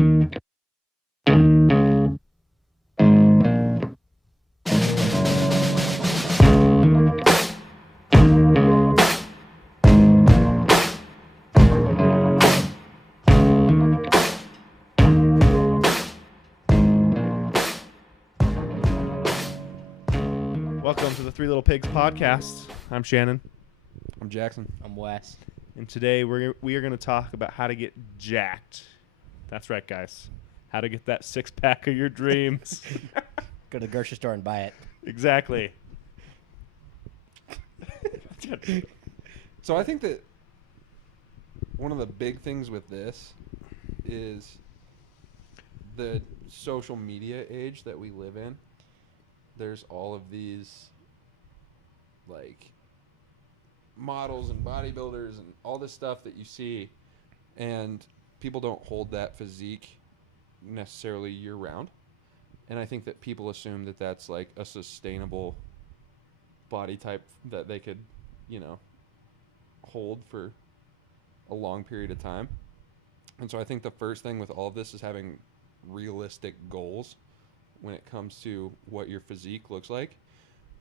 Welcome to the Three Little Pigs podcast. I'm Shannon. I'm Jackson. I'm Wes. And today we are going to talk about how to get jacked. That's right, guys. How to get that six-pack of your dreams. Go to the grocery store and buy it. Exactly. So I think that one of the big things with this is the social media age that we live in. There's all of these like models and bodybuilders and all this stuff that you see, and people don't hold that physique necessarily year round. And I think that people assume that that's like a sustainable body type that they could, hold for a long period of time. And so I think the first thing with all of this is having realistic goals when it comes to what your physique looks like,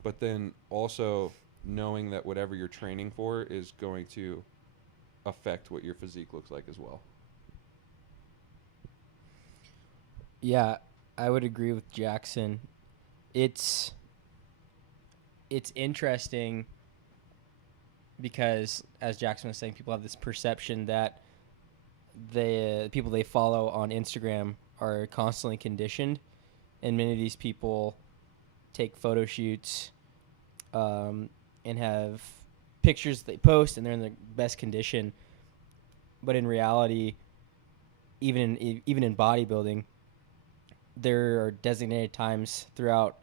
but then also knowing that whatever you're training for is going to affect what your physique looks like as well. Yeah, I would agree with Jackson. It's interesting because, as Jackson was saying, people have this perception that the people they follow on Instagram are constantly conditioned, and many of these people take photo shoots and have pictures they post, and they're in the best condition. But in reality, even in bodybuilding, there are designated times throughout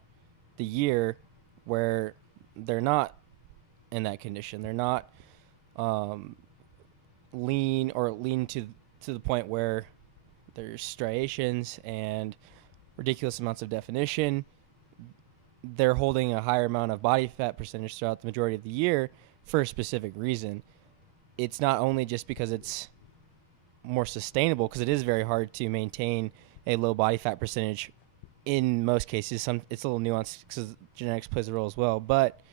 the year where they're not in that condition. They're not lean to the point where there's striations and ridiculous amounts of definition. They're holding a higher amount of body fat percentage throughout the majority of the year for a specific reason. It's not only just because it's more sustainable, because it is very hard to maintain a low body fat percentage in most cases. It's a little nuanced because genetics plays a role as well. But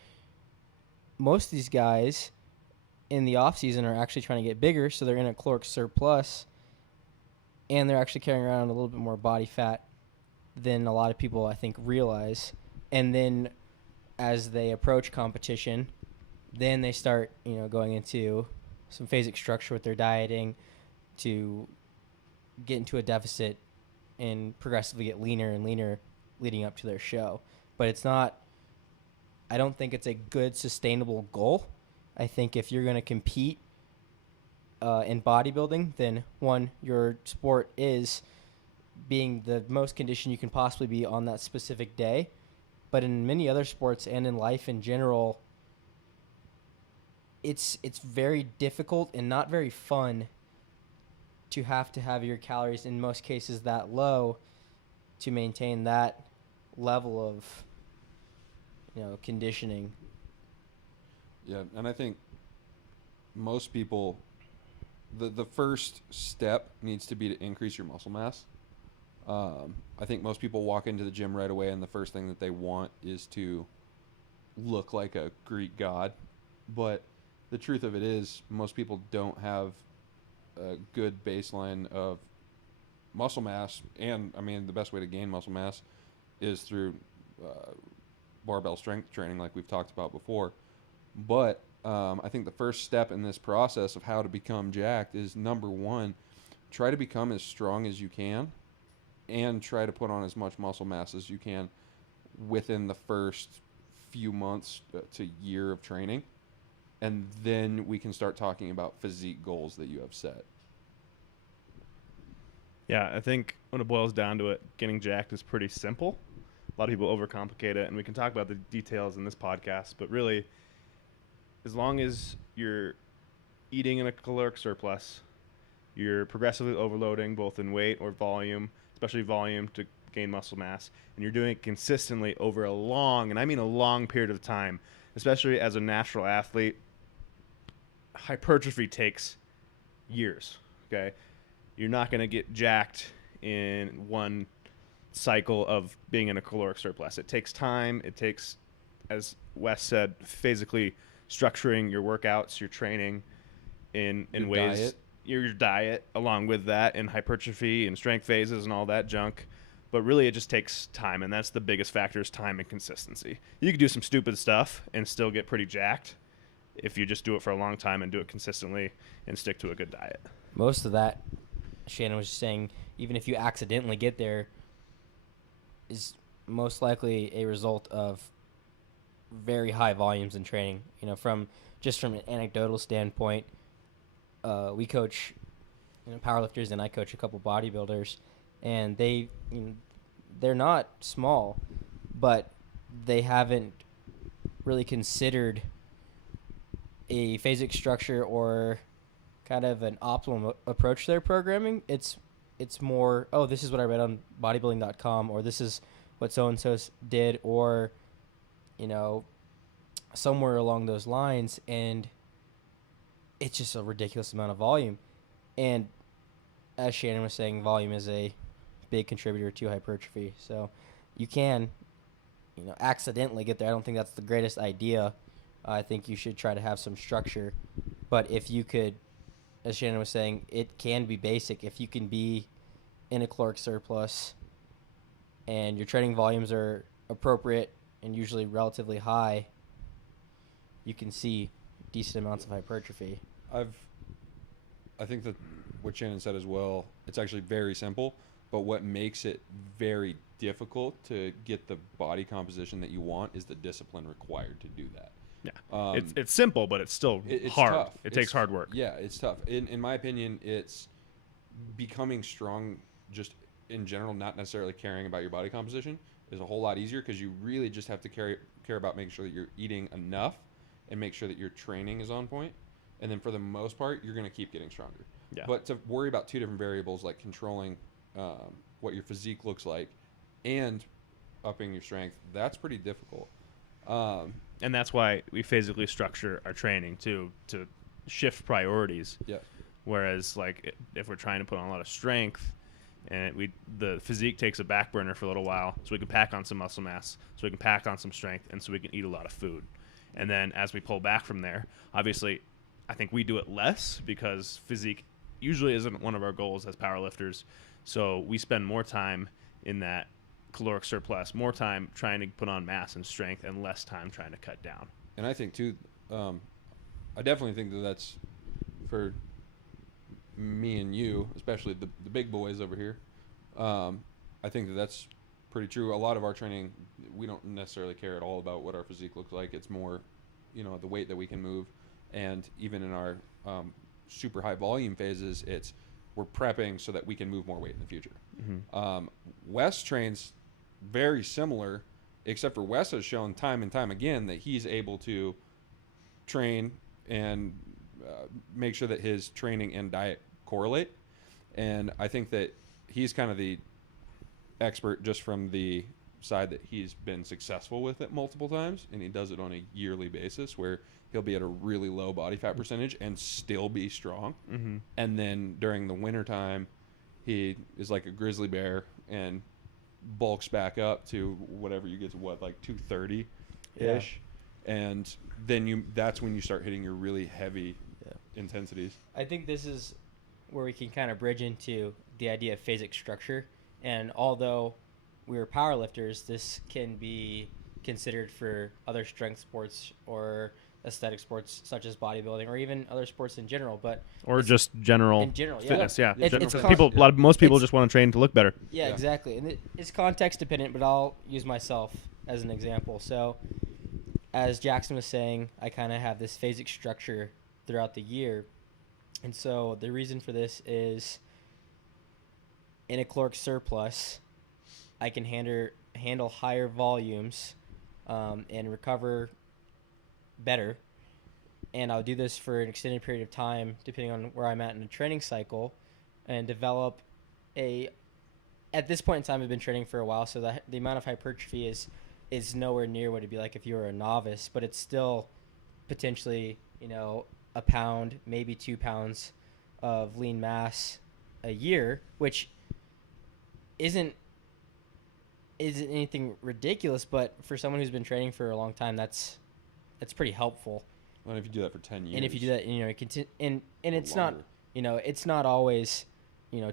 most of these guys in the off season are actually trying to get bigger, so they're in a caloric surplus, and they're actually carrying around a little bit more body fat than a lot of people, I think, realize. And then as they approach competition, then they start, going into some phasic structure with their dieting to get into a deficit and progressively get leaner and leaner leading up to their show. But I don't think it's a good sustainable goal. I think if you're going to compete in bodybuilding, then one, your sport is being the most conditioned you can possibly be on that specific day. But in many other sports and in life in general, it's very difficult and not very fun to have your calories in most cases that low to maintain that level of conditioning. Yeah, and I think most people, the first step needs to be to increase your muscle mass. I think most people walk into the gym right away, and the first thing that they want is to look like a Greek god. But the truth of it is, most people don't have a good baseline of muscle mass. And, the best way to gain muscle mass is through barbell strength training, like we've talked about before. But I think the first step in this process of how to become jacked is, number one, try to become as strong as you can, and try to put on as much muscle mass as you can within the first few months to year of training. And then we can start talking about physique goals that you have set. Yeah, I think when it boils down to it, getting jacked is pretty simple. A lot of people overcomplicate it, and we can talk about the details in this podcast. But really, as long as you're eating in a caloric surplus, you're progressively overloading both in weight or volume, especially volume to gain muscle mass, and you're doing it consistently over a long, and I mean a long period of time, especially as a natural athlete, hypertrophy takes years, okay? You're not going to get jacked in one cycle of being in a caloric surplus. It takes time. It takes, as Wes said, physically structuring your workouts, your training in Your ways, diet. your diet along with that, and hypertrophy and strength phases and all that junk. But really, it just takes time, and that's the biggest factor is time and consistency. You can do some stupid stuff and still get pretty jacked if you just do it for a long time and do it consistently and stick to a good diet. Most of that, Shannon was just saying, even if you accidentally get there, is most likely a result of very high volumes in training. You know, from an anecdotal standpoint, we coach powerlifters, and I coach a couple bodybuilders, and they're not small, but they haven't really considered a phasic structure or kind of an optimal approach to their programming. It's more, oh, this is what I read on bodybuilding.com, or this is what so-and-so did, or, somewhere along those lines, and it's just a ridiculous amount of volume. And as Shannon was saying, volume is a big contributor to hypertrophy. So you can, accidentally get there. I don't think that's the greatest idea. I think you should try to have some structure. But if you could, as Shannon was saying, it can be basic. If you can be in a caloric surplus and your training volumes are appropriate and usually relatively high, you can see decent amounts of hypertrophy. I think that what Shannon said as well, it's actually very simple, but what makes it very difficult to get the body composition that you want is the discipline required to do that. Yeah, it's simple, but it's still it's hard. Tough. It takes hard work. Yeah, it's tough. In my opinion, it's becoming strong just in general, not necessarily caring about your body composition, is a whole lot easier because you really just have to care about making sure that you're eating enough and make sure that your training is on point. And then for the most part, you're going to keep getting stronger. Yeah. But to worry about two different variables like controlling what your physique looks like and upping your strength, that's pretty difficult. And that's why we physically structure our training to shift priorities. Yeah. Whereas, like, if we're trying to put on a lot of strength, and the physique takes a back burner for a little while, so we can pack on some muscle mass, so we can pack on some strength, and so we can eat a lot of food. And then as we pull back from there, obviously, I think we do it less because physique usually isn't one of our goals as powerlifters. So we spend more time in that caloric surplus, more time trying to put on mass and strength, and less time trying to cut down. And I think too, I definitely think that that's for me and you, especially the big boys over here. I think that that's pretty true. A lot of our training, we don't necessarily care at all about what our physique looks like. It's more, the weight that we can move. And even in our super high volume phases, we're prepping so that we can move more weight in the future. Mm-hmm. Wes trains very similar, except for Wes has shown time and time again that he's able to train and make sure that his training and diet correlate. And I think that he's kind of the expert just from the side that he's been successful with it multiple times, and he does it on a yearly basis where he'll be at a really low body fat percentage and still be strong. Mm-hmm. And then during the winter time, he is like a grizzly bear and bulks back up to whatever you get to, like 230 ish. Yeah. And then that's when you start hitting your really heavy intensities. I think this is where we can kind of bridge into the idea of phasic structure. And although we're powerlifters, this can be considered for other strength sports or aesthetic sports such as bodybuilding, or even other sports in general, or just general fitness. Yeah, most people just want to train to look better. Yeah, exactly. And it's context dependent, but I'll use myself as an example. So, as Jackson was saying, I kind of have this phasic structure throughout the year, and so the reason for this is in a caloric surplus, I can handle higher volumes and recover better, and I'll do this for an extended period of time depending on where I'm at in the training cycle, and develop at this point in time I've been training for a while, so the amount of hypertrophy is nowhere near what it'd be like if you were a novice, but it's still potentially a pound, maybe 2 pounds of lean mass a year, which isn't anything ridiculous, but for someone who's been training for a long time, that's pretty helpful. And if you do that for 10 years. And if you do that, and it's longer. not, it's not always,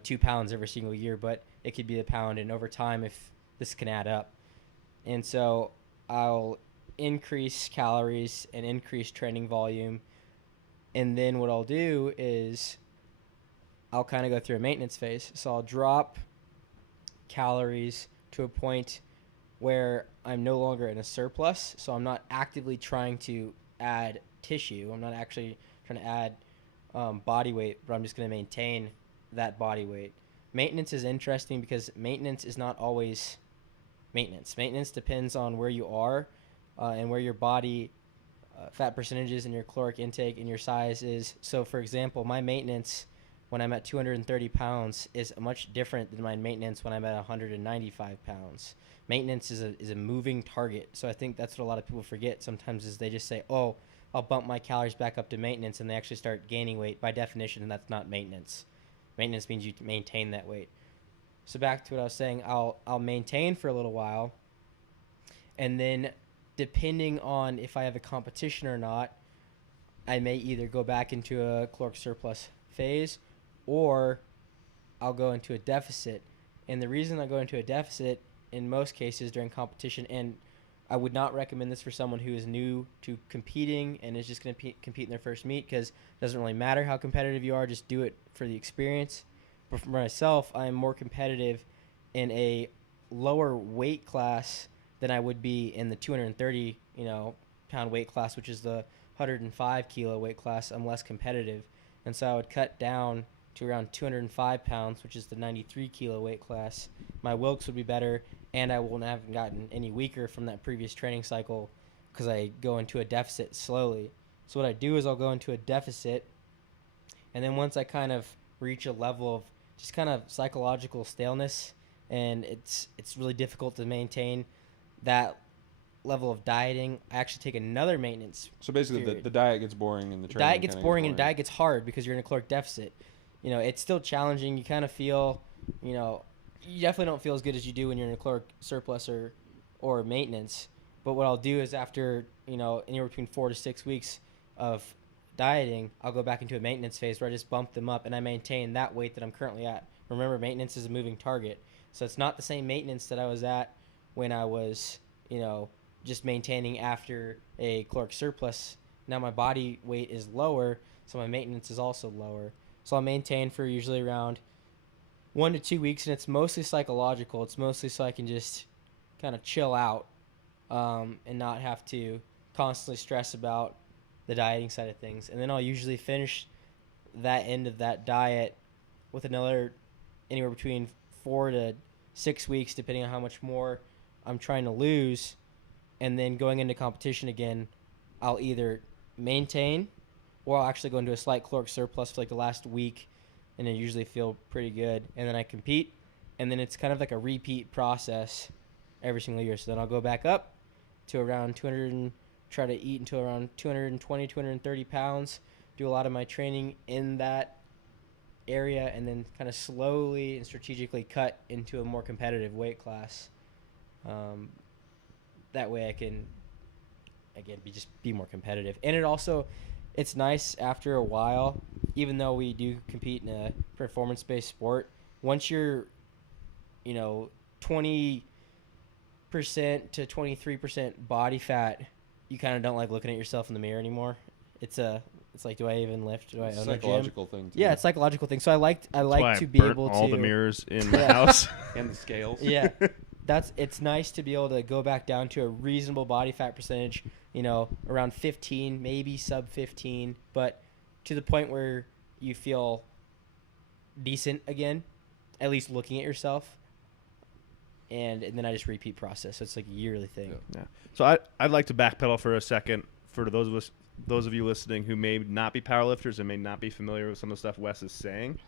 2 pounds every single year, but it could be a pound, and over time, if this can add up. And so I'll increase calories and increase training volume. And then what I'll do is I'll kind of go through a maintenance phase. So I'll drop calories to a point where I'm no longer in a surplus. So I'm not actively trying to add tissue. I'm not actually trying to add body weight, but I'm just going to maintain that body weight. Maintenance is interesting because maintenance is not always maintenance. Maintenance depends on where you are and where your body fat percentages and your caloric intake and your size is. So, for example, my maintenance when I'm at 230 pounds is much different than my maintenance when I'm at 195 pounds. Maintenance is a moving target. So I think that's what a lot of people forget sometimes is they just say, oh, I'll bump my calories back up to maintenance, and they actually start gaining weight. By definition, that's not maintenance. Maintenance means you maintain that weight. So back to what I was saying, I'll maintain for a little while, and then depending on if I have a competition or not, I may either go back into a caloric surplus phase or I'll go into a deficit. And the reason I go into a deficit in most cases during competition, and I would not recommend this for someone who is new to competing and is just going to compete in their first meet, because it doesn't really matter how competitive you are, just do it for the experience. But for myself, I am more competitive in a lower weight class than I would be in the 230, pound weight class, which is the 105 kilo weight class. I'm less competitive. And so I would cut down to around 205 pounds, which is the 93 kilo weight class. My Wilks would be better, and I wouldn't have gotten any weaker from that previous training cycle because I go into a deficit slowly. So what I do is I'll go into a deficit, and then once I kind of reach a level of just kind of psychological staleness, and it's really difficult to maintain that level of dieting, I actually take another maintenance. So basically the diet gets boring and the training diet gets boring and diet gets hard because you're in a caloric deficit. It's still challenging. You kind of feel, you definitely don't feel as good as you do when you're in a caloric surplus or maintenance. But what I'll do is after, anywhere between 4 to 6 weeks of dieting, I'll go back into a maintenance phase where I just bump them up and I maintain that weight that I'm currently at. Remember, maintenance is a moving target. So it's not the same maintenance that I was at when I was, just maintaining after a caloric surplus. Now my body weight is lower, so my maintenance is also lower. So I'll maintain for usually around 1 to 2 weeks, and it's mostly psychological. It's mostly so I can just kind of chill out and not have to constantly stress about the dieting side of things. And then I'll usually finish that end of that diet with another anywhere between 4 to 6 weeks, depending on how much more I'm trying to lose. And then going into competition again, I'll either maintain or I'll actually go into a slight caloric surplus for like the last week, and I usually feel pretty good. And then I compete, and then it's kind of like a repeat process every single year. So then I'll go back up to around 200 and try to eat until around 220, 230 pounds, do a lot of my training in that area, and then kind of slowly and strategically cut into a more competitive weight class. That way I can, again, be more competitive. And it's nice after a while, even though we do compete in a performance-based sport, once you're, 20% to 23% body fat, you kind of don't like looking at yourself in the mirror anymore. It's like, do I even lift? Do I own a gym? Psychological thing too. Yeah, it's a psychological thing. So I like to be burnt able to all the mirrors in the house and the scales. Yeah. It's nice to be able to go back down to a reasonable body fat percentage, around 15, maybe sub 15, but to the point where you feel decent again, at least looking at yourself. And then I just repeat process. So it's like a yearly thing. Yeah. So I'd like to backpedal for a second for those of you listening who may not be powerlifters and may not be familiar with some of the stuff Wes is saying.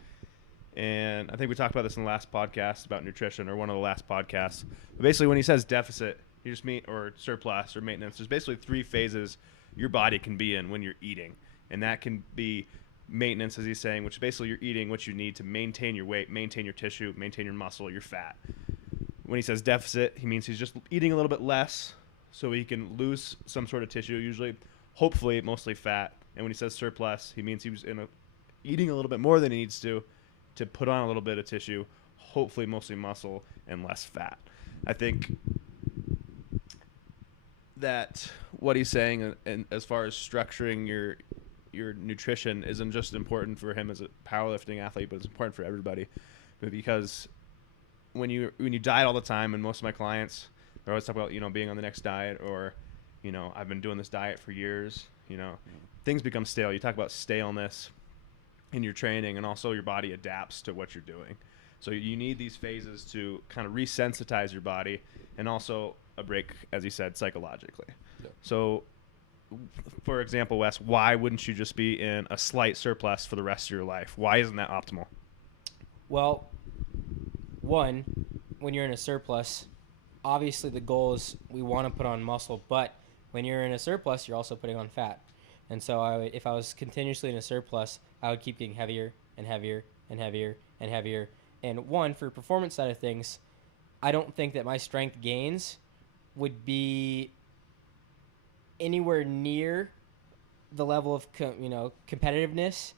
And I think we talked about this in the last podcast about nutrition, or one of the last podcasts. But basically, when he says deficit, you just mean, or surplus or maintenance, there's basically 3 phases your body can be in when you're eating. And that can be maintenance, as he's saying, which basically you're eating what you need to maintain your weight, maintain your tissue, maintain your muscle, your fat. When he says deficit, he means he's just eating a little bit less so he can lose some sort of tissue, usually, hopefully, mostly fat. And when he says surplus, he means he was eating a little bit more than he needs to put on a little bit of tissue, hopefully mostly muscle and less fat. I think that what he's saying, and as far as structuring your nutrition, isn't just important for him as a powerlifting athlete, but it's important for everybody, because when you diet all the time, and most of my clients, they're always talking about being on the next diet, or I've been doing this diet for years. Things become stale. You talk about staleness in your training, and also your body adapts to what you're doing. So you need these phases to kind of resensitize your body, and also a break, as he said, psychologically. Yeah. So, for example, Wes, why wouldn't you just be in a slight surplus for the rest of your life? Why isn't that optimal? Well, one, when you're in a surplus, obviously the goal is we want to put on muscle, but when you're in a surplus, you're also putting on fat. And so if I was continuously in a surplus, I would keep getting heavier and heavier and heavier and heavier. And one, for performance side of things, I don't think that my strength gains would be anywhere near the level of competitiveness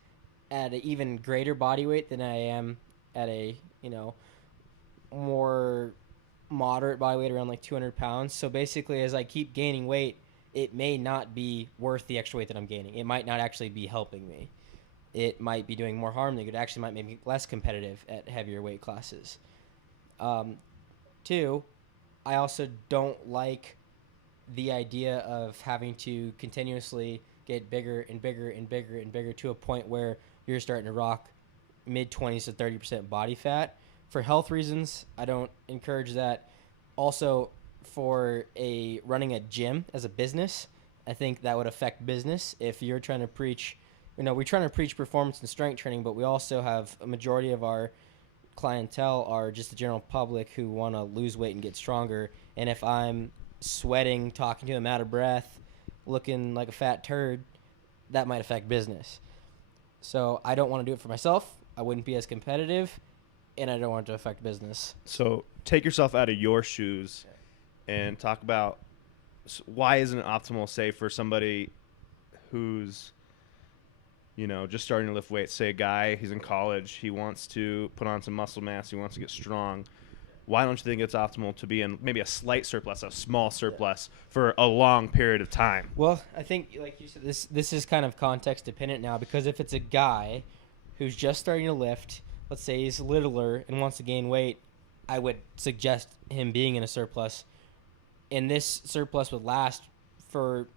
at an even greater body weight than I am at a more moderate body weight, around like 200 pounds. So basically, as I keep gaining weight, it may not be worth the extra weight that I'm gaining. It might not actually be helping me. It might be doing more harm than good. It actually might make me less competitive at heavier weight classes. Two, I also don't like the idea of having to continuously get bigger and bigger and bigger and bigger to a point where you're starting to rock mid-20s to 30% body fat. For health reasons, I don't encourage that. Also, for running a gym as a business, I think that would affect business. If you're trying to preach, we're trying to preach performance and strength training, but we also have a majority of our clientele are just the general public who want to lose weight and get stronger. And if I'm sweating, talking to them out of breath, looking like a fat turd, that might affect business. So I don't want to do it for myself. I wouldn't be as competitive, and I don't want it to affect business. So take yourself out of your shoes and talk about why isn't it optimal, say, for somebody who's just starting to lift weights. Say a guy, he's in college, he wants to put on some muscle mass, he wants to get strong. Why don't you think it's optimal to be in maybe a slight surplus, a small surplus, for a long period of time? Well, I think, like you said, this is kind of context dependent now, because if it's a guy who's just starting to lift, let's say he's littler and wants to gain weight, I would suggest him being in a surplus. And this surplus would last for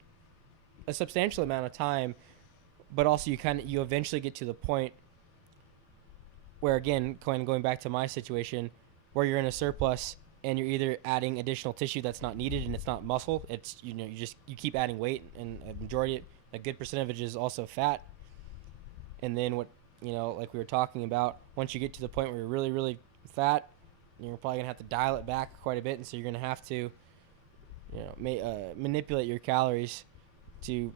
a substantial amount of time, but also you eventually get to the point where, again, going back to my situation, where you're in a surplus and you're either adding additional tissue that's not needed and it's not muscle. It's you keep adding weight, and a good percentage is also fat. And then like we were talking about, once you get to the point where you're really, really fat, you're probably gonna have to dial it back quite a bit, and so you're gonna have to manipulate your calories to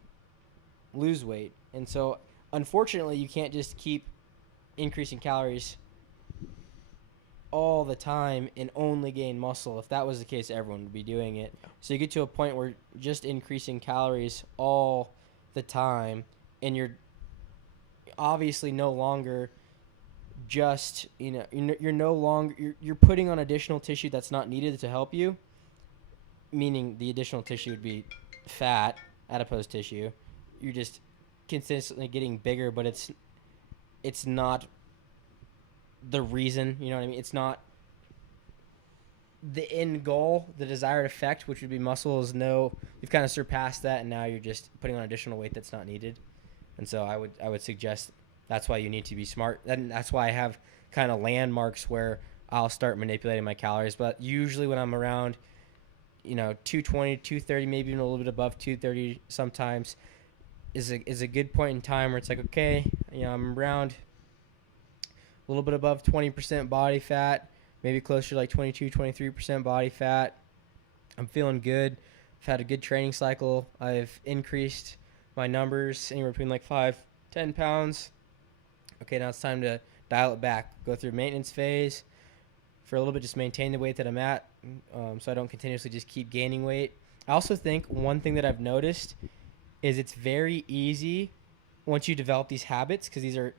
lose weight. And so unfortunately, you can't just keep increasing calories all the time and only gain muscle. If that was the case, everyone would be doing it. So you get to a point where just increasing calories all the time, and you're obviously no longer just you're no longer you're putting on additional tissue that's not needed to help you, meaning the additional tissue would be fat, adipose tissue. You're just consistently getting bigger, but it's not the reason, you know what I mean? It's not the end goal, the desired effect, which would be muscle. You've kind of surpassed that, and now you're just putting on additional weight that's not needed. And so I would suggest that's why you need to be smart. And that's why I have kind of landmarks where I'll start manipulating my calories. But usually when I'm around, 220, 230, maybe even a little bit above 230 sometimes, is a good point in time where it's like, okay, I'm around a little bit above 20% body fat, maybe closer to like 22, 23% body fat. I'm feeling good. I've had a good training cycle. I've increased my numbers anywhere between like 5-10 pounds Okay, now it's time to dial it back. Go through maintenance phase for a little bit, just maintain the weight that I'm at, so I don't continuously just keep gaining weight. I also think one thing that I've noticed is it's very easy once you develop these habits, because these are,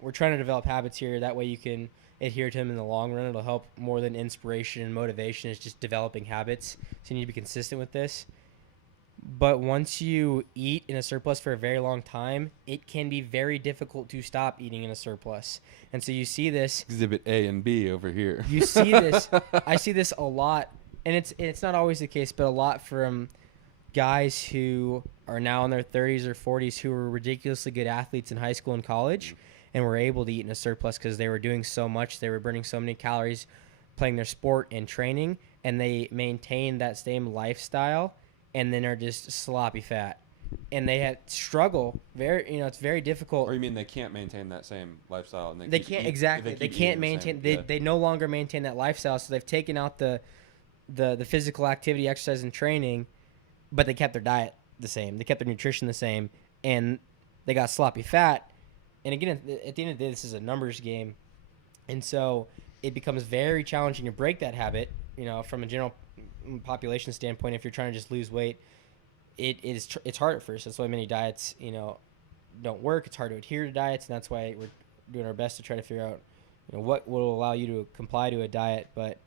we're trying to develop habits here. That way you can adhere to them in the long run. It'll help more than inspiration and motivation. It's just developing habits. So you need to be consistent with this. But once you eat in a surplus for a very long time, it can be very difficult to stop eating in a surplus. And so you see this. Exhibit A and B over here. You see this. I see this a lot. And it's not always the case, but a lot from guys who are now in their 30s or 40s who were ridiculously good athletes in high school and college and were able to eat in a surplus because they were doing so much. They were burning so many calories playing their sport and training, and they maintained that same lifestyle and then are just sloppy fat. And they had struggle it's very difficult. Or you mean they can't maintain that same lifestyle? And They can't, exactly. They can't maintain, they no longer maintain that lifestyle, so they've taken out the physical activity, exercise, and training, but they kept their diet the same. They kept their nutrition the same, and they got sloppy fat. And again, at the end of the day, this is a numbers game. And so it becomes very challenging to break that habit, from a general population standpoint. If you're trying to just lose weight, it's hard at first. That's why many diets, don't work. It's hard to adhere to diets, and that's why we're doing our best to try to figure out, what will allow you to comply to a diet. But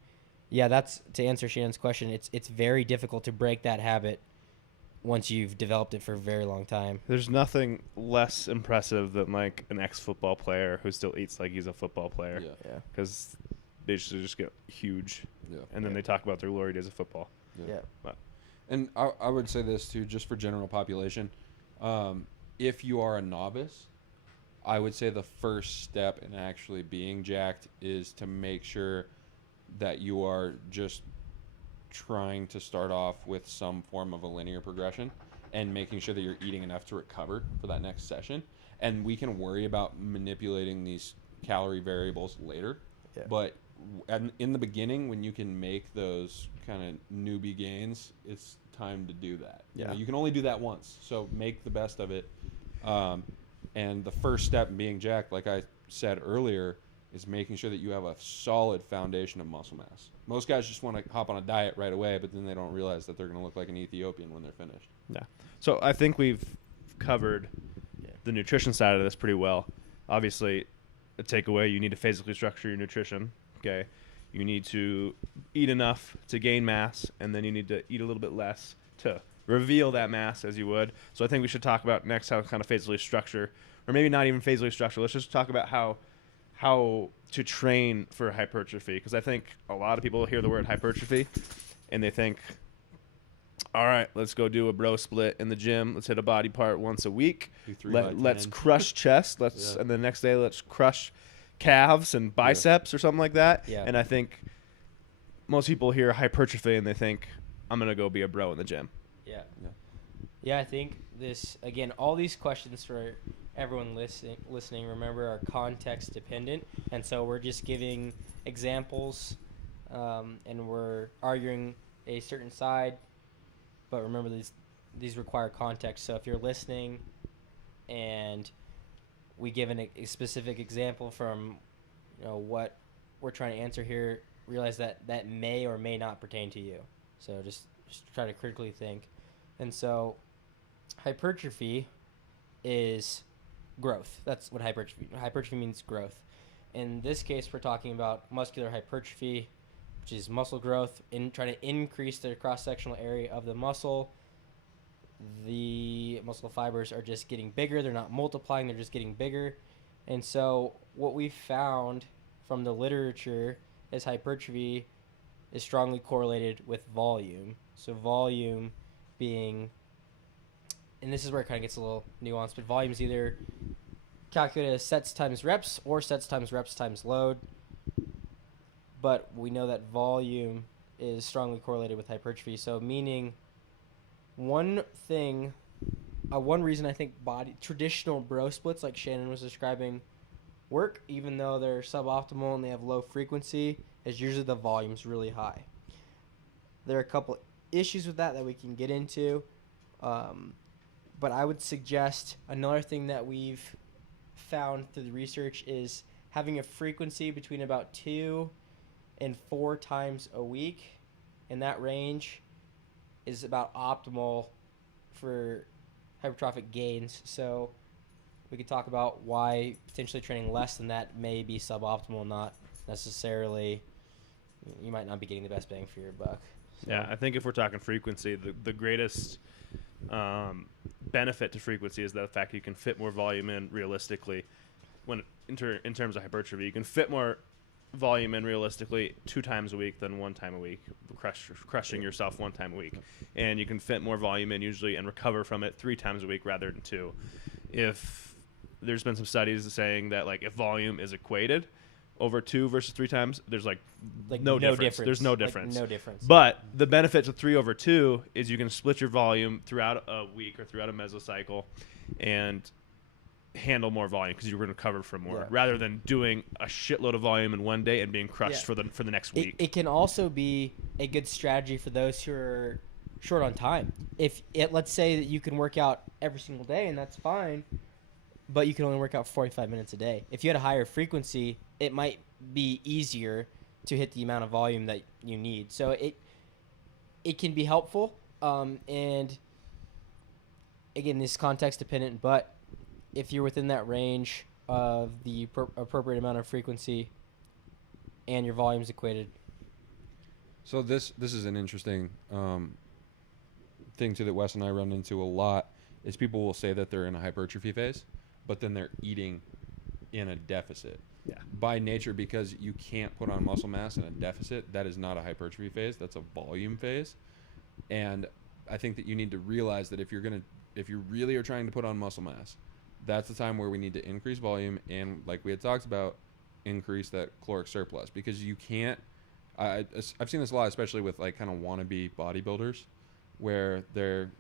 yeah, that's to answer Shannon's question. It's very difficult to break that habit once you've developed it for a very long time. There's nothing less impressive than like an ex-football player who still eats like he's a football player. Yeah. Because they just get huge. Yeah. And then they talk about their glory days of football. Yeah. But And I would say this too, just for general population. If you are a novice, I would say the first step in actually being jacked is to make sure that you are just trying to start off with some form of a linear progression and making sure that you're eating enough to recover for that next session. And we can worry about manipulating these calorie variables later. Yeah. But in the beginning, when you can make those kind of newbie gains, it's time to do that. Yeah. You can only do that once, so make the best of it. And the first step in being jacked, like I said earlier, is making sure that you have a solid foundation of muscle mass. Most guys just want to hop on a diet right away, but then they don't realize that they're going to look like an Ethiopian when they're finished. yeah. So I think we've covered the nutrition side of this pretty well. Obviously, a takeaway, you need to physically structure your nutrition. Okay. You need to eat enough to gain mass, and then you need to eat a little bit less to reveal that mass as you would. So I think we should talk about next how to kind of physically structure, or maybe not even physically structure. Let's just talk about how to train for hypertrophy, because I think a lot of people hear the word hypertrophy and they think, all right, let's go do a bro split in the gym. Let's hit a body part once a week. Let's crush chest. And the next day let's crush calves and biceps or something like that. Yeah. And I think most people hear hypertrophy and they think, I'm going to go be a bro in the gym. Yeah, I think this, again, all these questions for everyone listening, remember, are context dependent. And so we're just giving examples, and we're arguing a certain side. But remember, these require context. So if you're listening and we give a specific example from what we're trying to answer here, realize that may or may not pertain to you. So just try to critically think. And so hypertrophy is growth. That's what hypertrophy means, growth. In this case, we're talking about muscular hypertrophy, which is muscle growth, in trying to increase the cross-sectional area of the muscle. The muscle fibers are just getting bigger. They're not multiplying. They're just getting bigger. And so what we found from the literature is hypertrophy is strongly correlated with volume. So volume being, and this is where it kind of gets a little nuanced, but volume is either calculated as sets times reps or sets times reps times load. But we know that volume is strongly correlated with hypertrophy. So meaning one reason I think traditional bro splits like Shannon was describing work, even though they're suboptimal and they have low frequency, is usually the volume's really high. There are a couple issues with that we can get into, but I would suggest another thing that we've found through the research is having a frequency between about 2 and 4 times a week in that range is about optimal for hypertrophic gains. So we could talk about why potentially training less than that may be suboptimal, not necessarily, you might not be getting the best bang for your buck. So. Yeah, I think if we're talking frequency, the greatest benefit to frequency is the fact you can fit more volume in realistically. When in terms of hypertrophy, you can fit more volume in realistically 2 times a week than 1 time a week, crushing yourself 1 time a week, and you can fit more volume in usually and recover from it 3 times a week rather than 2. If there's been some studies saying that like if volume is equated over 2 versus 3 times, there's like no difference. There's no difference. Like no difference. But the benefit to 3 over 2 is you can split your volume throughout a week or throughout a mesocycle and handle more volume because you're going to recover from more rather than doing a shitload of volume in one day and being crushed for the next week. It can also be a good strategy for those who are short on time. Let's say that you can work out every single day, and that's fine, but you can only work out 45 minutes a day. If you had a higher frequency, it might be easier to hit the amount of volume that you need. So it can be helpful, and again, this is context dependent, but if you're within that range of the appropriate amount of frequency and your volume's equated. So this is an interesting thing too that Wes and I run into a lot is people will say that they're in a hypertrophy phase, but then they're eating in a deficit. Yeah. By nature, because you can't put on muscle mass in a deficit, that is not a hypertrophy phase. That's a volume phase. And I think that you need to realize that if you really are trying to put on muscle mass, that's the time where we need to increase volume and, like we had talked about, increase that caloric surplus, because you can't. I've seen this a lot, especially with like kind of wannabe bodybuilders, where they're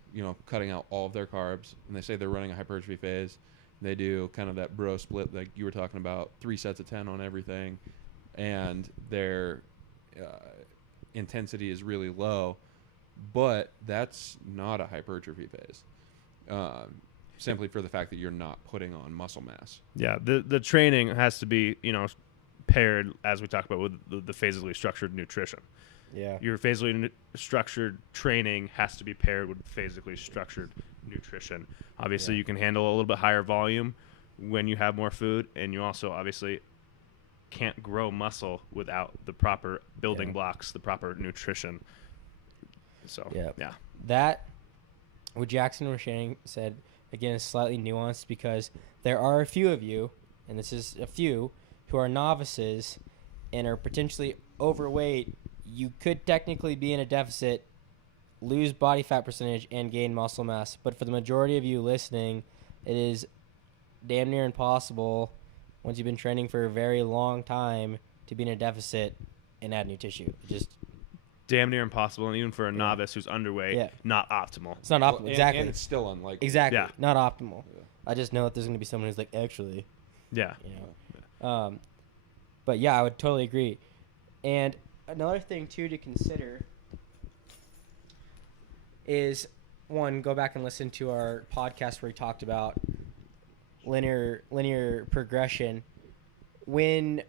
cutting out all of their carbs and they say they're running a hypertrophy phase. They do kind of that bro split like you were talking about, 3 sets of 10 on everything, and their intensity is really low, but that's not a hypertrophy phase. Simply for the fact that you're not putting on muscle mass. Yeah, the training has to be, paired, as we talked about, with the phasically structured nutrition. Yeah. Your phasically structured training has to be paired with physically structured nutrition. Obviously, you can handle a little bit higher volume when you have more food, and you also obviously can't grow muscle without the proper building blocks, the proper nutrition. So, yeah. That, what Jackson was saying, said, again, is slightly nuanced because there are a few of you, and this is a few, who are novices and are potentially overweight. You could technically be in a deficit, lose body fat percentage, and gain muscle mass. But for the majority of you listening, it is damn near impossible, once you've been training for a very long time, to be in a deficit and add new tissue. Just damn near impossible, and even for a novice who's underweight, not optimal. It's not optimal, exactly. And it's still unlikely. Exactly, Yeah. not optimal. Yeah. I just know that there's going to be someone who's like, actually. Yeah. But yeah, I would totally agree. And another thing, too, to consider is, one, go back and listen to our podcast where we talked about linear progression. When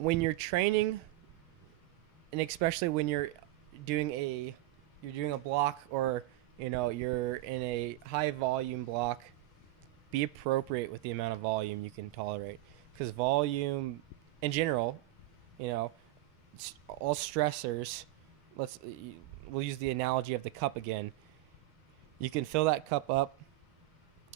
you're training, and especially when you're doing a block, or you're in a high volume block, be appropriate with the amount of volume you can tolerate, because volume in general, all stressors, we'll use the analogy of the cup again. You can fill that cup up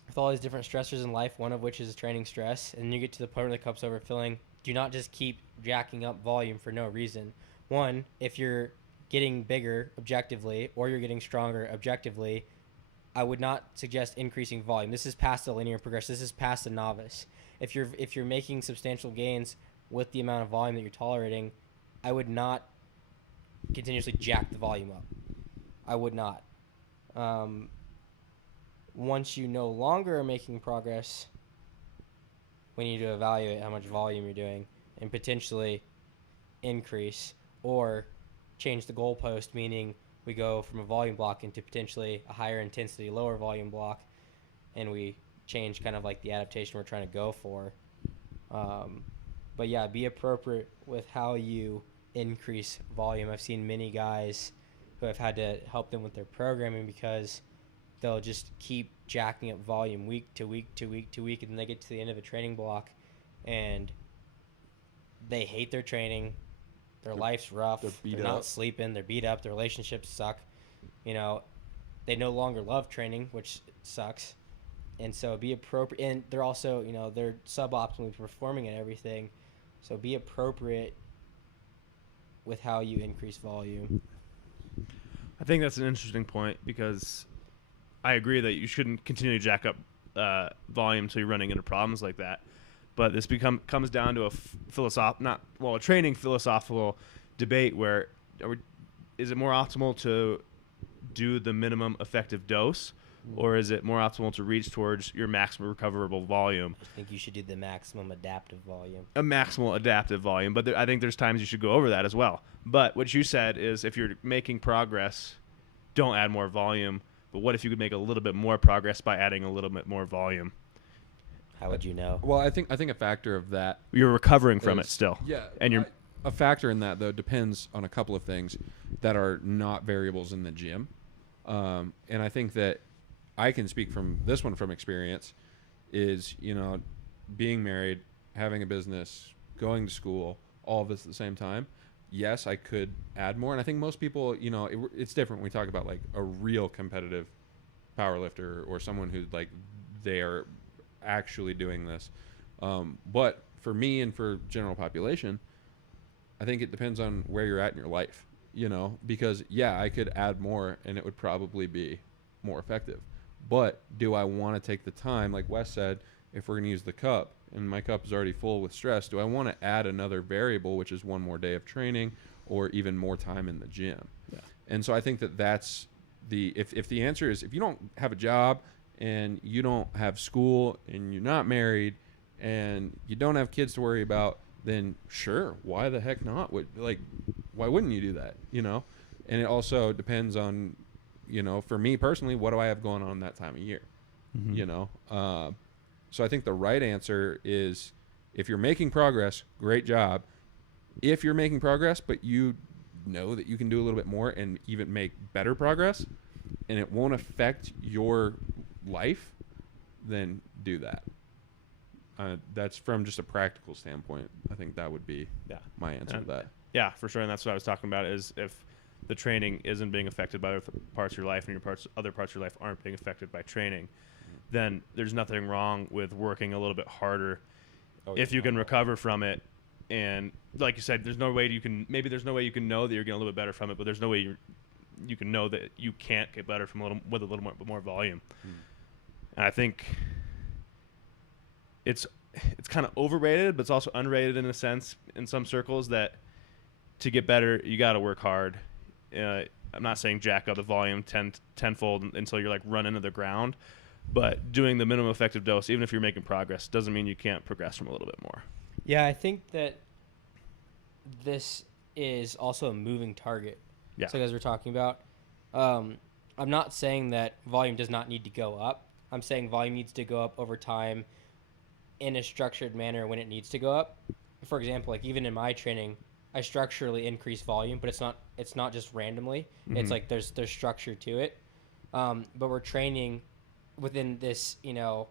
with all these different stressors in life, one of which is training stress, and you get to the point where the cup's overfilling. Do not just keep jacking up volume for no reason. One, if you're getting bigger objectively or you're getting stronger objectively, I would not suggest increasing volume. This is past the linear progression. This is past the novice. If you're making substantial gains with the amount of volume that you're tolerating, I would not continuously jack the volume up. I would not. Once you no longer are making progress, we need to evaluate how much volume you're doing and potentially increase or change the goalpost, meaning we go from a volume block into potentially a higher intensity, lower volume block, and we change kind of like the adaptation we're trying to go for. But yeah, be appropriate with how you increase volume. I've seen many guys who have had to help them with their programming because they'll just keep jacking up volume week to week to week to week, and then they get to the end of a training block and they hate their training. Their life's rough. They're not sleeping. They're beat up. Their relationships suck. You know, they no longer love training, which sucks. And so be appropriate. And they're also, you know, they're suboptimally performing at everything. So be appropriate with how you increase volume. I think that's an interesting point because I agree that you shouldn't continue to jack up volume until you're running into problems like that. But this comes down to a training philosophical debate where is it more optimal to do the minimum effective dose, or is it more optimal to reach towards your maximum recoverable volume? I think you should do the maximum adaptive volume. A maximal adaptive volume, but I think there's times you should go over that as well. But what you said is if you're making progress, don't add more volume. But what if you could make a little bit more progress by adding a little bit more volume? How would you know? Well, I think a factor of that. You're recovering from it still. Yeah. And a factor in that, though, depends on a couple of things that are not variables in the gym. And I think that I can speak from this one from experience is, you know, being married, having a business, going to school, all of this at the same time. Yes, I could add more. And I think most people, you know, it's different when we talk about like a real competitive powerlifter or someone who like they are actually doing this. But for me and for general population, I think it depends on where you're at in your life, you know, because yeah, I could add more and it would probably be more effective. But do I want to take the time, like Wes said, if we're going to use the cup and my cup is already full with stress, do I want to add another variable, which is one more day of training or even more time in the gym? Yeah. And so I think that that's if the answer is if you don't have a job and you don't have school and you're not married and you don't have kids to worry about, then sure, why the heck not? Why wouldn't you do that, you know? And it also depends on, you know, for me personally, what do I have going on that time of year, you know? So I think the right answer is if you're making progress, great job. If you're making progress, but you know that you can do a little bit more and even make better progress and it won't affect your life, then do that. That's from just a practical standpoint. I think that would be my answer to that. Yeah, for sure. And that's what I was talking about is if the training isn't being affected by other parts of your life and other parts of your life aren't being affected by training, then there's nothing wrong with working a little bit harder if you can recover from it. And like you said, there's no way you can know that you're getting a little bit better from it, but there's no way you can know that you can't get better from with a little more volume. And I think it's kind of overrated, but it's also underrated in a sense in some circles that to get better, you got to work hard. I'm not saying jack up the volume tenfold until you're like run into the ground, but doing the minimum effective dose, even if you're making progress, doesn't mean you can't progress from a little bit more. Yeah, I think that this is also a moving target. Yeah. So as we're talking about, I'm not saying that volume does not need to go up. I'm saying volume needs to go up over time in a structured manner when it needs to go up. For example, like even in my training, I structurally increase volume, but it's not just randomly. It's like there's structure to it. But we're training within this, you know,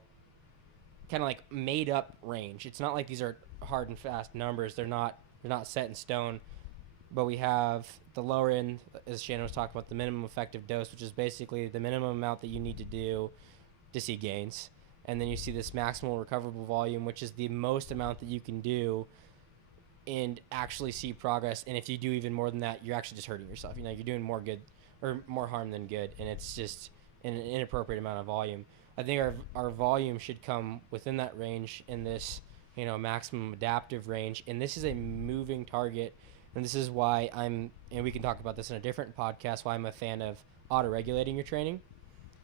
kind of like made up range. It's not like these are hard and fast numbers. They're not set in stone. But we have the lower end, as Shannon was talking about, the minimum effective dose, which is basically the minimum amount that you need to do to see gains. And then you see this maximal recoverable volume, which is the most amount that you can do and actually see progress. And if you do even more than that, you're actually just hurting yourself. You know, you're doing more good or more harm than good, and it's just an inappropriate amount of volume. I think our volume should come within that range in this, you know, maximum adaptive range. And this is a moving target. And this is why and we can talk about this in a different podcast, why I'm a fan of auto-regulating your training.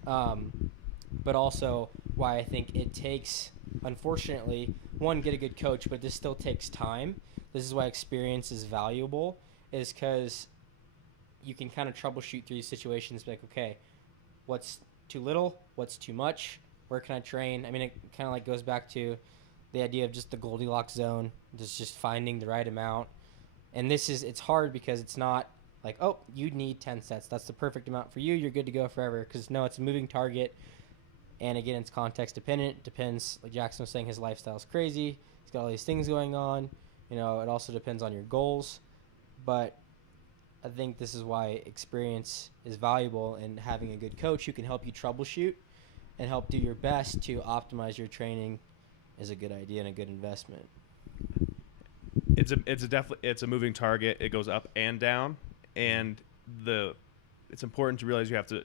But also why I think it takes, unfortunately, get a good coach, but this still takes time. This is why experience is valuable, is because you can kind of troubleshoot through these situations, like, okay, what's too little, what's too much, Where can I train? I mean, it kind of like goes back to the idea of just the Goldilocks zone, just finding the right amount. And it's hard because it's not like, oh, you need 10 sets. That's the perfect amount for you. You're good to go forever. Because, no, it's a moving target. And, again, it's context dependent. Depends, like Jackson was saying, his lifestyle's crazy. He's got all these things going on. It also depends on your goals. But I think this is why experience is valuable, and having a good coach who can help you troubleshoot and help do your best to optimize your training is a good idea and a good investment. It's a moving target. It goes up and down, and it's important to realize you have to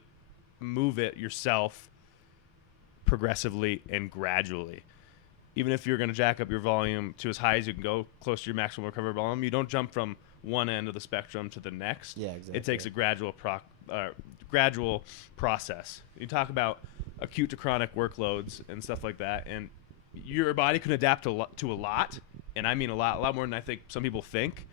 move it yourself progressively and gradually. Even if you're going to jack up your volume to as high as you can go, close to your maximum recovery volume, you don't jump from one end of the spectrum to the next. Yeah, exactly. It takes a gradual process. You talk about acute to chronic workloads and stuff like that, and your body can adapt to a lot, and I mean a lot more than I think some people think,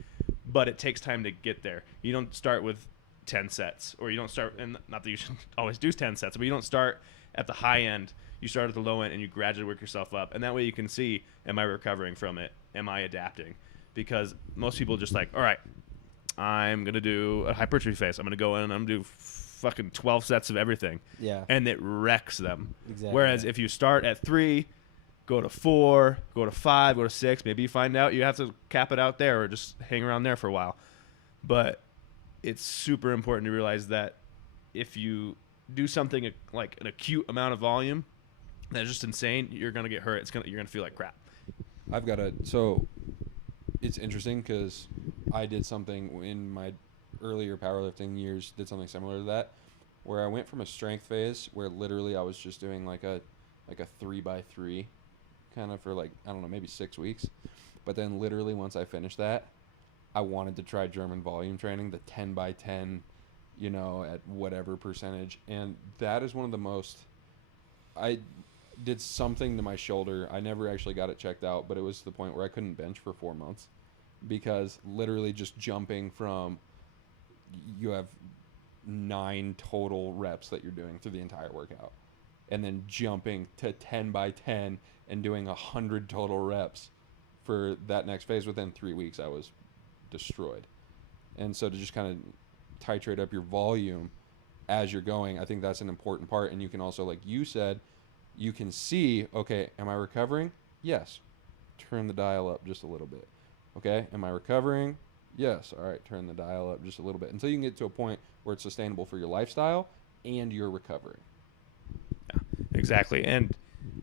but it takes time to get there. You don't start with 10 sets, or you don't start, and not that you should always do 10 sets, but you don't start at the high end. You start at the low end, and you gradually work yourself up, and that way you can see, am I recovering from it? Am I adapting? Because most people just like, all right, I'm going to do a hypertrophy phase. I'm going to go in and I'm going to do fucking 12 sets of everything. Yeah. And it wrecks them. Exactly. Whereas if you start at 3, go to 4, go to 5, go to 6, maybe you find out you have to cap it out there or just hang around there for a while. But it's super important to realize that if you do something like an acute amount of volume that's just insane, you're going to get hurt. You're going to feel like crap. So it's interesting because I did something in my earlier powerlifting years, did something similar to that, where I went from a strength phase where literally I was just doing like a 3x3 kind of for like, I don't know, maybe 6 weeks. But then literally once I finished that, I wanted to try German volume training, the 10x10, at whatever percentage. And that is one of the most, I did something to my shoulder. I never actually got it checked out, but it was to the point where I couldn't bench for 4 months because literally just jumping from, you have 9 total reps that you're doing through the entire workout, and then jumping to 10x10 and doing 100 total reps for that next phase within 3 weeks, I was destroyed. And so to just kind of titrate up your volume as you're going, I think that's an important part. And you can also, like you said, you can see, okay, am I recovering? Yes. Turn the dial up just a little bit. Okay, am I recovering? Yes. All right, turn the dial up just a little bit until you can get to a point where it's sustainable for your lifestyle and you're recovering. Yeah, exactly. And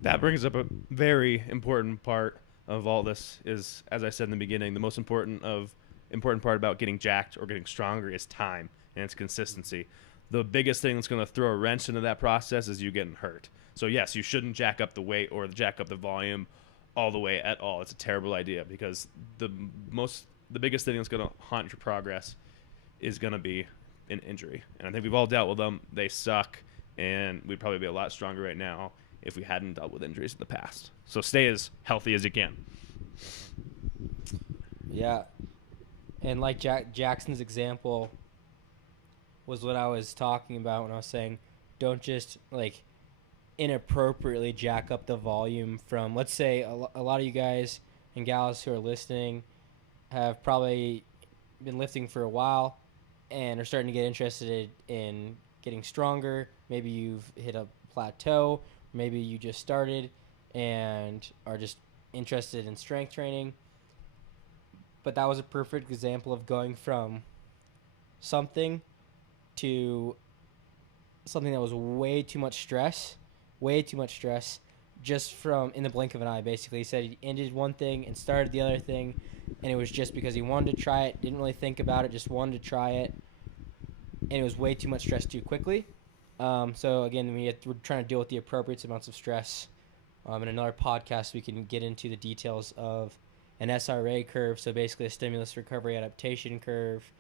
that brings up a very important part of all this is, as I said in the beginning, the most important part about getting jacked or getting stronger is time, and it's consistency. The biggest thing that's going to throw a wrench into that process is you getting hurt. So yes, you shouldn't jack up the weight or jack up the volume all the way at all. It's a terrible idea because the biggest thing that's going to haunt your progress is going to be an injury. And I think we've all dealt with them. They suck, and we'd probably be a lot stronger right now if we hadn't dealt with injuries in the past. So stay as healthy as you can. Yeah. And like Jackson's example was what I was talking about when I was saying don't just like inappropriately jack up the volume from, let's say a lot of you guys and gals who are listening have probably been lifting for a while and are starting to get interested in getting stronger. Maybe you've hit a plateau. Maybe you just started and are just interested in strength training. But that was a perfect example of going from something to something that was way too much stress, just from in the blink of an eye, basically. He said he ended one thing and started the other thing, and it was just because he wanted to try it, didn't really think about it, just wanted to try it, and it was way too much stress too quickly. So, again, we're trying to deal with the appropriate amounts of stress. In another podcast, we can get into the details of an SRA curve, so basically a stimulus recovery adaptation curve.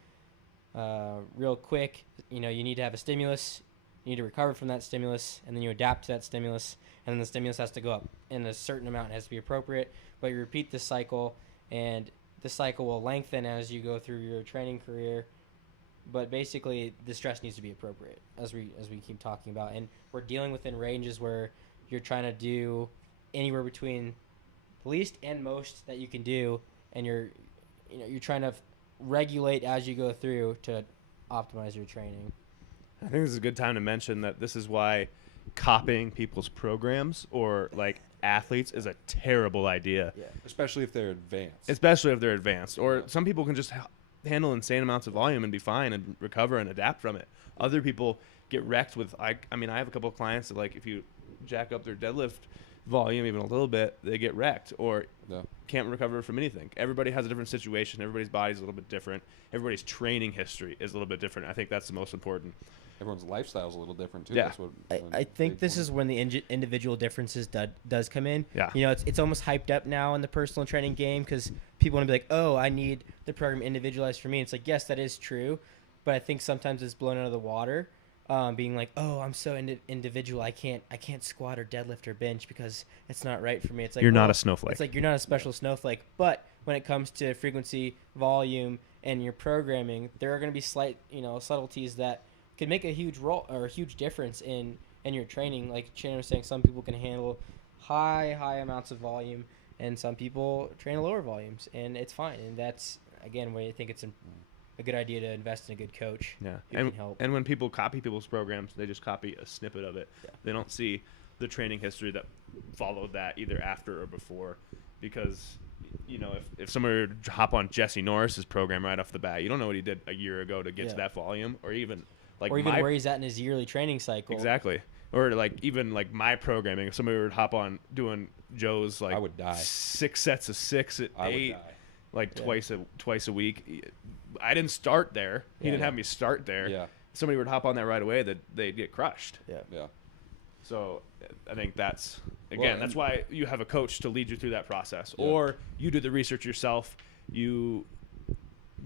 Real quick, you need to have a stimulus, you need to recover from that stimulus, and then you adapt to that stimulus, and then the stimulus has to go up in a certain amount. It has to be appropriate, but you repeat this cycle, and the cycle will lengthen as you go through your training career. But basically, the stress needs to be appropriate, as we keep talking about, and we're dealing within ranges where you're trying to do anywhere between the least and most that you can do, and you're trying to regulate as you go through to optimize your training. I think this is a good time to mention that this is why copying people's programs or like athletes is a terrible idea. Yeah. Especially if they're advanced. Especially if they're advanced. Or Yeah. some people can just handle insane amounts of volume and be fine and recover and adapt from it. Other people get wrecked with, I have a couple of clients that, like, if you jack up their deadlift volume even a little bit, they get wrecked or Yeah. can't recover from anything. Everybody has a different situation. Everybody's body's a little bit different. Everybody's training history is a little bit different. I think that's the most important. Everyone's lifestyle is a little different too. Yeah. That's what I think this is when the individual differences does come in. Yeah. It's almost hyped up now in the personal training game because people want to be like, oh, I need the program individualized for me. It's like, yes, that is true, but I think sometimes it's blown out of the water, being like, oh, I'm so individual. I can't squat or deadlift or bench because it's not right for me. It's like, You're not well, a snowflake. It's like you're not a special snowflake. But when it comes to frequency, volume, and your programming, there are going to be slight, subtleties that could make a huge role or a huge difference in your training. Like Shannon was saying, some people can handle high amounts of volume, and some people train lower volumes, and it's fine. And that's, again, where I think it's a good idea to invest in a good coach. Yeah, who can help. and when people copy people's programs, they just copy a snippet of it. Yeah. They don't see the training history that followed that either after or before, because if somebody were to hop on Jesse Norris's program right off the bat, you don't know what he did a year ago to get to that volume, or even where he's at in his yearly training cycle. Exactly. Or even my programming. If somebody were to hop on doing Joe's I would die. 6 sets of 6 at I 8, would die. twice a week. I didn't start there. He didn't have me start there. Yeah. If somebody were to hop on that right away, that they'd get crushed. Yeah. Yeah. So I think that's Well, that's why you have a coach to lead you through that process, Yeah. or you do the research yourself. You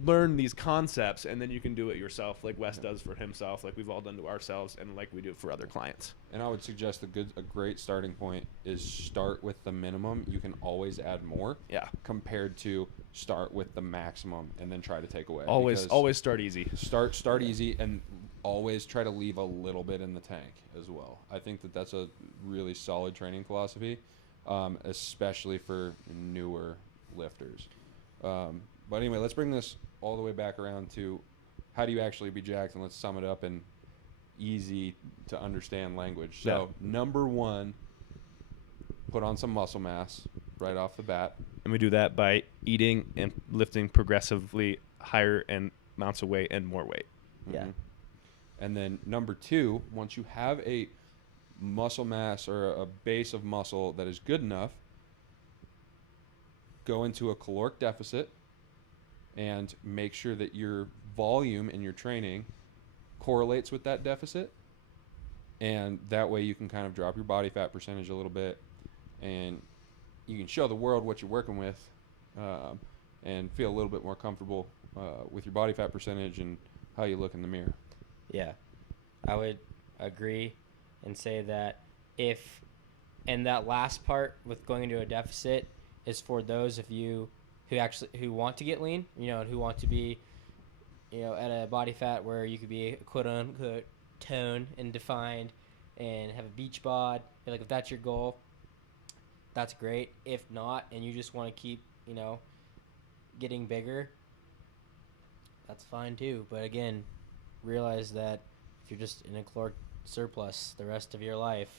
learn these concepts, and then you can do it yourself, like Wes does for himself, like we've all done to ourselves, and like we do for other clients. And I would suggest a great starting point is start with the minimum. You can always add more. Yeah. Compared to start with the maximum and then try to take away. Always Because start easy. Start easy and always try to leave a little bit in the tank as well. I think that's a really solid training philosophy, especially for newer lifters. But anyway, let's bring this all the way back around to how do you actually be jacked, and let's sum it up in easy to understand language. So number 1, put on some muscle mass right off the bat. And we do that by eating and lifting progressively higher amounts of weight and more weight. Yeah. Mhm. And then number 2, once you have a muscle mass or a base of muscle that is good enough, go into a caloric deficit and make sure that your volume in your training correlates with that deficit. And that way you can kind of drop your body fat percentage a little bit, and you can show the world what you're working with, and feel a little bit more comfortable with your body fat percentage and how you look in the mirror. Yeah, I would agree and say that and that last part with going into a deficit is for those of you who want to get lean, who want to be, at a body fat where you could be quote unquote tone and defined and have a beach bod. Like if that's your goal, that's great. If not, and you just want to keep, getting bigger, that's fine too. But again, realize that if you're just in a caloric surplus the rest of your life,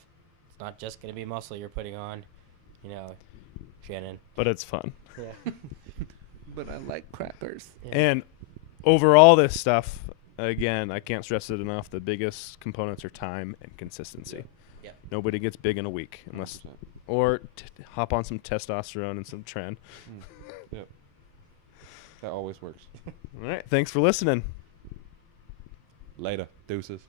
it's not just going to be muscle you're putting on, Shannon. But it's fun. Yeah. But I like crackers. Yeah. And over all this stuff, again, I can't stress it enough, the biggest components are time and consistency. Yeah. Nobody gets big in a week unless 100%. or hop on some testosterone and some tren. Yep. That always works. All right. Thanks for listening. Later. Deuces.